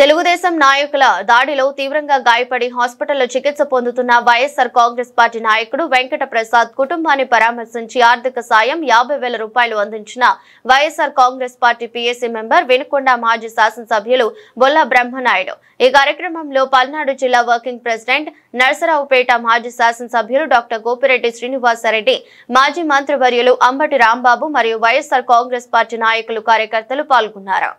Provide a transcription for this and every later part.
తెలుగుదేశం నాయకుల దాడిలో తీవ్రంగా గాయపడి హాస్పిటల్లో చికిత్స పొందుతున్న వైఎస్ఆర్ కాంగ్రెస్ పార్టీ నాయకుడు వెంకట ప్రసాద్ కుటుంబాన్ని పరామర్శించి ఆర్థిక సాయం 50,000 రూపాయలు అందించిన YSR Congress party PSC member Vinukonda మాజీ శాసనసభ్యులు బొల్ల బ్రహ్మనాయుడు ఈ కార్యక్రమంలో పల్నాడు జిల్లా వర్కింగ్ ప్రెసిడెంట్ నర్సరావుపేట మాజీ శాసనసభ్యులు డాక్టర్ గోపిరెడ్డి శ్రీనివాసరెడ్డి మాజీ మంత్రివర్యులు అంబటి రాంబాబు మరియు వైఎస్ఆర్ కాంగ్రెస్ పార్టీ నాయకులు కార్యకర్తలు పాల్గొన్నారు.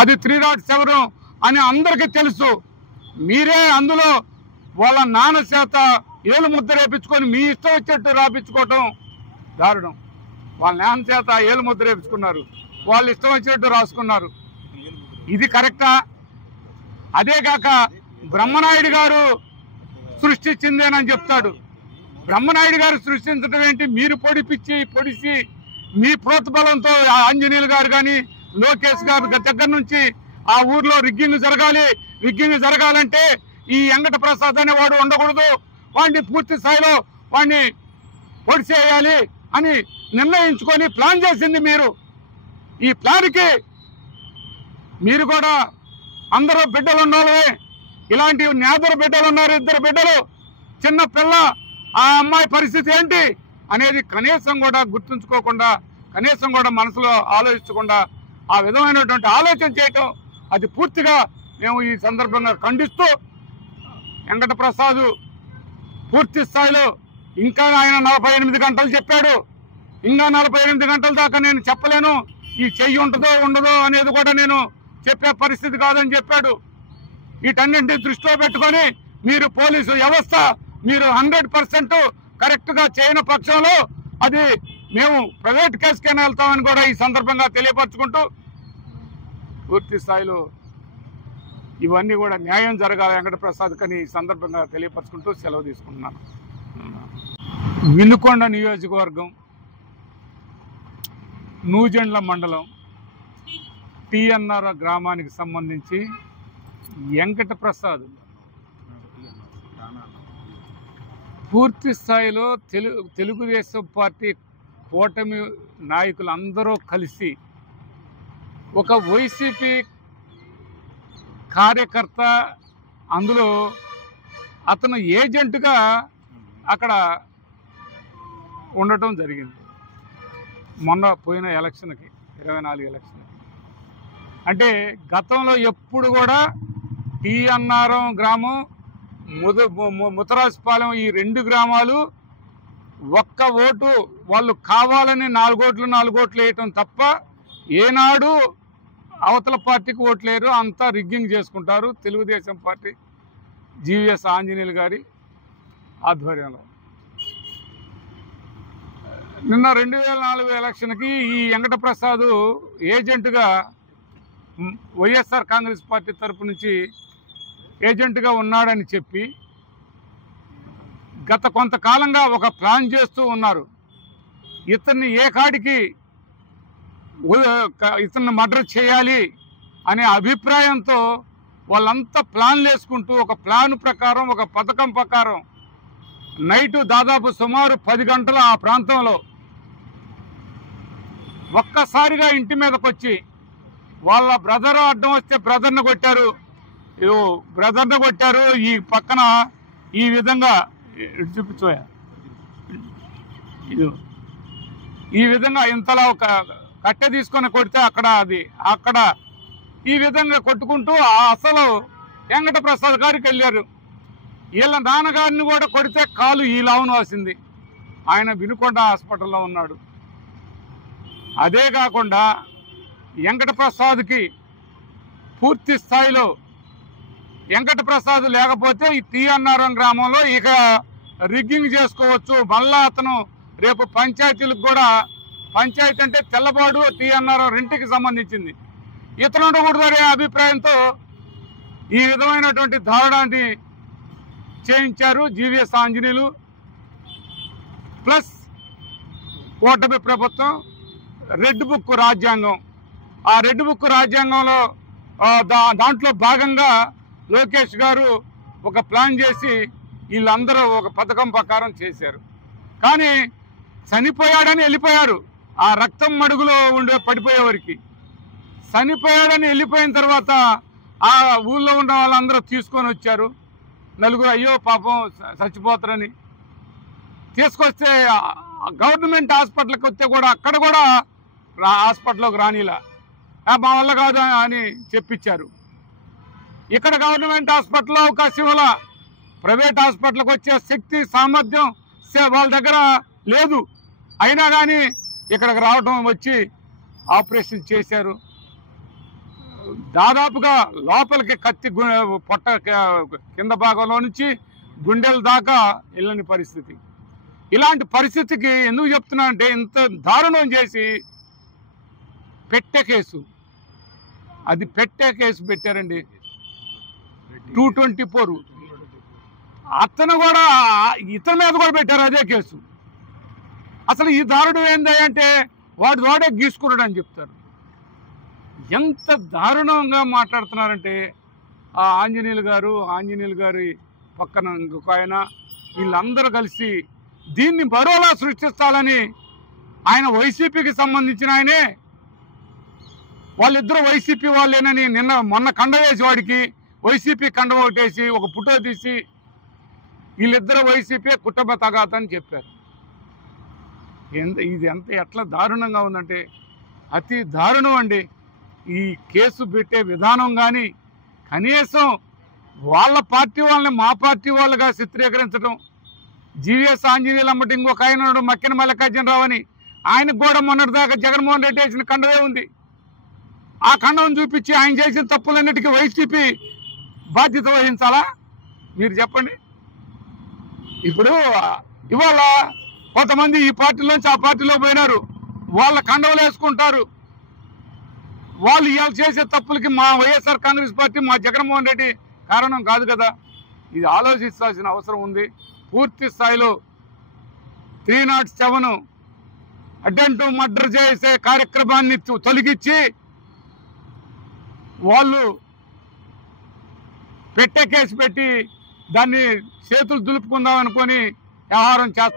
అది 307 అని అందరికీ తెలుసు. మీరే అందులో వాళ్ళ నాన్న చేత ఏలు ముద్ర వేపించుకొని మీ ఇష్టం వచ్చేట్టు రాపించుకోవటం దారుణం. వాళ్ళ నాన్న చేత ఏలు ముద్ర వేపించుకున్నారు, వాళ్ళు ఇష్టం వచ్చేట్టు రాసుకున్నారు. ఇది కరెక్టా? అదేగాక బ్రహ్మనాయుడు గారు సృష్టించిందేనని చెప్తాడు. బ్రహ్మనాయుడు గారు సృష్టించడం ఏంటి? మీరు పొడిచి మీ ప్రోత్బలంతో ఆంజనేయులు గారు కానీ లోకేష్ గారు దగ్గర నుంచి ఆ ఊర్లో రిగ్గింగ్ జరగాలంటే ఈ వెంకట ప్రసాద్ అనేవాడు ఉండకూడదు, వాడిని పూర్తి స్థాయిలో వాడిని పొడిచేయాలి అని నిర్ణయించుకొని ప్లాన్ చేసింది మీరు. ఈ ప్లాన్కి మీరు కూడా అందరూ బిడ్డలు ఉన్నోళ్ళే. ఇలాంటి నేదరు బిడ్డలు ఉన్నారు, 2 బిడ్డలు, చిన్న పిల్ల. ఆ అమ్మాయి పరిస్థితి ఏంటి అనేది కనీసం కూడా గుర్తుంచుకోకుండా, కనీసం కూడా మనసులో ఆలోచించకుండా ఆ విధమైనటువంటి ఆలోచన చేయటం అది పూర్తిగా మేము ఈ సందర్భంగా ఖండిస్తూ, వెంకట ప్రసాద్ పూర్తి స్థాయిలో ఇంకా ఆయన 48 గంటలు చెప్పాడు. ఇంకా 48 గంటల దాకా నేను చెప్పలేను, ఈ చెయ్యి ఉంటుందో ఉండదో అనేది కూడా నేను చెప్పే పరిస్థితి కాదని చెప్పాడు. వీటన్నింటినీ దృష్టిలో పెట్టుకొని మీరు పోలీసు వ్యవస్థ మీరు 100% కరెక్ట్గా చేయని పక్షంలో అది మేము ప్రైవేట్ కేసుకైనా వెళ్తామని కూడా ఈ సందర్భంగా తెలియపరచుకుంటూ, పూర్తి స్థాయిలో ఇవన్నీ కూడా న్యాయం జరగాలి వెంకట ప్రసాద్ కని ఈ సందర్భంగా తెలియపరచుకుంటూ సెలవు తీసుకుంటున్నాను. వినుకొండ నియోజకవర్గం నూజెండ్ల మండలం టీఎన్ఆర్ గ్రామానికి సంబంధించి వెంకట ప్రసాద్ పూర్తి స్థాయిలో తెలుగుదేశం పార్టీ కూటమి నాయకులందరూ కలిసి ఒక వైసీపీ కార్యకర్త, అందులో అతను ఏజెంట్గా అక్కడ ఉండటం జరిగింది. మొన్న పోయిన ఎలక్షన్కి 24 ఎలక్షన్కి అంటే గతంలో ఎప్పుడు కూడా టీఎన్ఆర్ గ్రామం, ముతరాజపాలెం ఈ 2 గ్రామాలు ఒక్క ఓటు వాళ్ళు కావాలని 4 ఓట్లు వేయటం తప్ప ఏనాడు అవతల పార్టీకి ఓట్లేరు. అంతా రిగ్గింగ్ చేసుకుంటారు తెలుగుదేశం పార్టీ జీవీఎస్ ఆంజనేయులు గారి ఆధ్వర్యంలో. నిన్న 2004 ఎలక్షన్కి ఈ వెంకట ప్రసాద్ ఏజెంట్గా వైఎస్ఆర్ కాంగ్రెస్ పార్టీ తరపు నుంచి ఏజెంట్గా ఉన్నాడని చెప్పి గత కొంతకాలంగా ఒక ప్లాన్ చేస్తూ ఉన్నారు. ఇతన్ని ఏ కాడికి ఇతన్ని మర్డర్ చేయాలి అనే అభిప్రాయంతో వాళ్ళంతా ప్లాన్లు వేసుకుంటూ ఒక ప్లాన్ ప్రకారం, ఒక పథకం ప్రకారం నైటు దాదాపు సుమారు 10 గంటల ఆ ప్రాంతంలో ఒక్కసారిగా ఇంటి మీదకి వచ్చి వాళ్ళ బ్రదర్ అడ్డం వస్తే బ్రదర్ని కొట్టారు. ఈ పక్కన ఈ విధంగా చూపించోయా, ఈ విధంగా ఇంతలా ఒక కట్టె తీసుకొని కొడితే అక్కడ ఈ విధంగా కొట్టుకుంటూ అసలు వెంకట ప్రసాద్ గారికి వెళ్ళారు. వీళ్ళ నాన్నగారిని కూడా కొడితే కాలు ఈ లావును వాసింది. ఆయన వినుకొండ హాస్పిటల్లో ఉన్నాడు. అదే కాకుండా వెంకట ప్రసాద్కి పూర్తి స్థాయిలో వెంకట ప్రసాద్ లేకపోతే ఈ టీఎన్ఆర్ఎం గ్రామంలో ఇక రిగ్గింగ్ చేసుకోవచ్చు. మళ్ళా అతను రేపు పంచాయతీలకు కూడా, పంచాయతీ అంటే తెల్లబాడు టీఎన్ఆర్ఎం రెంటికి సంబంధించింది, ఇతను ఉండకూడదనే అభిప్రాయంతో ఈ విధమైనటువంటి దారుణాన్ని చేయించారు జీవీఎస్ ఆంజనేయులు ప్లస్ కూటమి ప్రభుత్వం. రెడ్ బుక్ రాజ్యాంగం, ఆ రెడ్ బుక్ రాజ్యాంగంలో దాంట్లో భాగంగా లోకేష్ గారు ఒక ప్లాన్ చేసి వీళ్ళందరూ ఒక పథకం ప్రకారం చేశారు. కానీ చనిపోయాడని వెళ్ళిపోయారు. ఆ రక్తం మడుగులో పడిపోయేవారికి చనిపోయాడని వెళ్ళిపోయిన తర్వాత ఆ ఊళ్ళో ఉన్న వాళ్ళందరూ తీసుకొని వచ్చారు. నలుగురు అయ్యో పాపం చచ్చిపోతారని తీసుకొస్తే గవర్నమెంట్ హాస్పిటల్కి వస్తే కూడా అక్కడ కూడా హాస్పిటల్లోకి రానిలా, మా వల్ల కాదు అని చెప్పించారు. ఇక్కడ గవర్నమెంట్ హాస్పిటల్లో అవకాశం వల్ల ప్రైవేట్ హాస్పిటల్కి వచ్చే శక్తి సామర్థ్యం వాళ్ళ దగ్గర లేదు. అయినా కానీ ఇక్కడికి రావడం వచ్చి ఆపరేషన్ చేశారు. దాదాపుగా లోపలికి కత్తి పొట్ట కింద భాగంలో నుంచి గుండెల దాకా వెళ్ళని పరిస్థితి. ఇలాంటి పరిస్థితికి ఎందుకు చెప్తున్నా అంటే, ఇంత దారుణం చేసి పెట్టే కేసు పెట్టారండి. 224 అతను కూడా ఇతని మీద కూడా పెట్టారు అదే కేసు. అసలు ఈ దారుణం ఏంది అంటే వాడే గీసుకున్నాడు అని చెప్తారు. ఎంత దారుణంగా మాట్లాడుతున్నారంటే ఆ ఆంజనేయులు గారి పక్కన ఇంకొక ఆయన, వీళ్ళందరూ కలిసి దీన్ని మరోలా సృష్టిస్తాలని, ఆయన వైసీపీకి సంబంధించిన ఆయనే, వాళ్ళిద్దరూ వైసీపీ వాళ్ళేనని మొన్న కండ వేసి వాడికి వైసీపీ కండ ఒకటేసి ఒక ఫోటో తీసి వీళ్ళిద్దరూ వైసీపీ కుటుంబ తగాదని చెప్పారు. ఇది ఎట్లా దారుణంగా ఉందంటే అతి దారుణం అండి. ఈ కేసు పెట్టే విధానం కానీ కనీసం వాళ్ళ పార్టీ వాళ్ళని మా పార్టీ వాళ్ళుగా చిత్రీకరించడం. జీవీఎస్ ఆంజనేయులు అమ్మటి ఇంకొక ఆయన మక్కిన మల్లికార్జునరావు అని, ఆయనకు కూడా మొన్నటిదాకా జగన్మోహన్ రెడ్డి వేసిన కండవే ఉంది. ఆ కండవం చూపించి ఆయన చేసిన తప్పులన్నిటికీ వైసీపీ బాధ్యత వహించాలా? మీరు చెప్పండి. ఇప్పుడు ఇవాళ కొంతమంది ఈ పార్టీలోంచి ఆ పార్టీలో పోయినారు, వాళ్ళ కండవలు వేసుకుంటారు. వాళ్ళు ఇవాళ చేసే తప్పులకి మా వైఎస్ఆర్ కాంగ్రెస్ పార్టీ, మా జగన్మోహన్ రెడ్డి కారణం కాదు కదా. ఇది ఆలోచించాల్సిన అవసరం ఉంది. పూర్తి స్థాయిలో 307 అటెంప్ట్ మర్డర్ చేసే కార్యక్రమాన్ని తొలగించి వాళ్ళు పెట్టే కేసు పెట్టి దాన్ని చేతులు దులుపుకుందాం అనుకొని వ్యవహారం చేస్తారు.